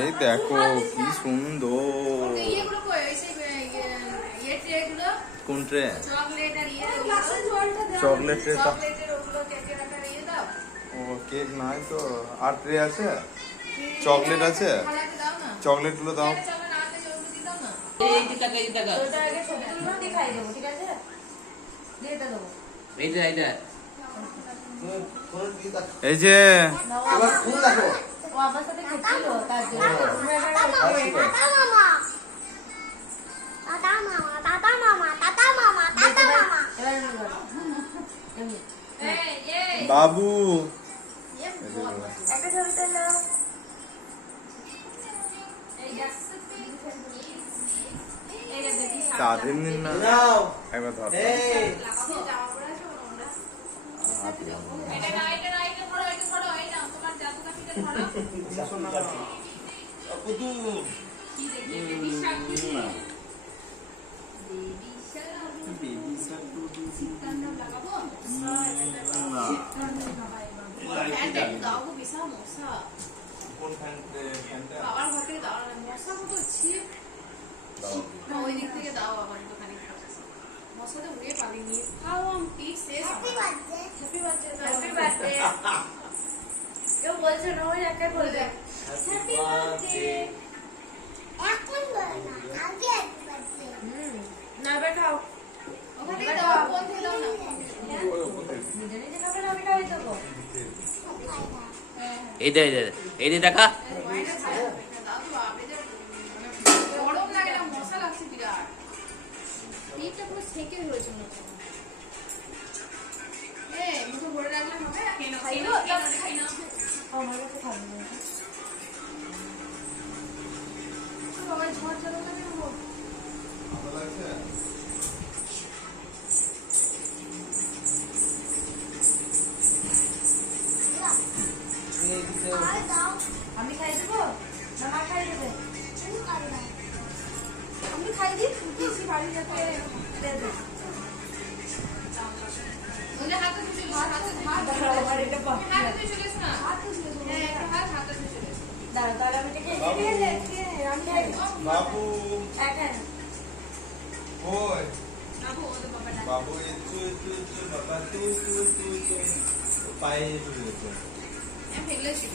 এই দেখো কি সুন্দর। কোন ট্রে? Chocolate tray. ও কেক নাই তো, আর ট্রে আছে? চকলেট আছে? চকলেট গুলো দাও। এই যে বাবু চাঁদের দিন না একবার ধর। ওই দিক থেকে দাও আবার একটুখানি মশাটা উড়ে পালিনি খাও আমি শেষ হ্যাপি বার্থডে কেউ বলছে না ওই একাই বলবে হ্যাপি বার্থডে এখন বল না আগে হ্যাপি বার্থডে না বেটাও ওখানে দাও ফোন দিয়ে দাও না নিজে নিজে খাবে না আমি খাই দেবো এই দে দেখা আমি খাই দেবো না মা খাই দেবে আমি খাই দিই বেশি বাড়ি যাতে দেবে হাতে এটা হাতে চলে না হাতে চলে হাতে চলে দাঁড়া তাহলে আমি বাবু এখন ওই বাবু ওদের বাবা ডাক বাবু একটু বাবা তুই পায়ে আমি ফেলে ছিল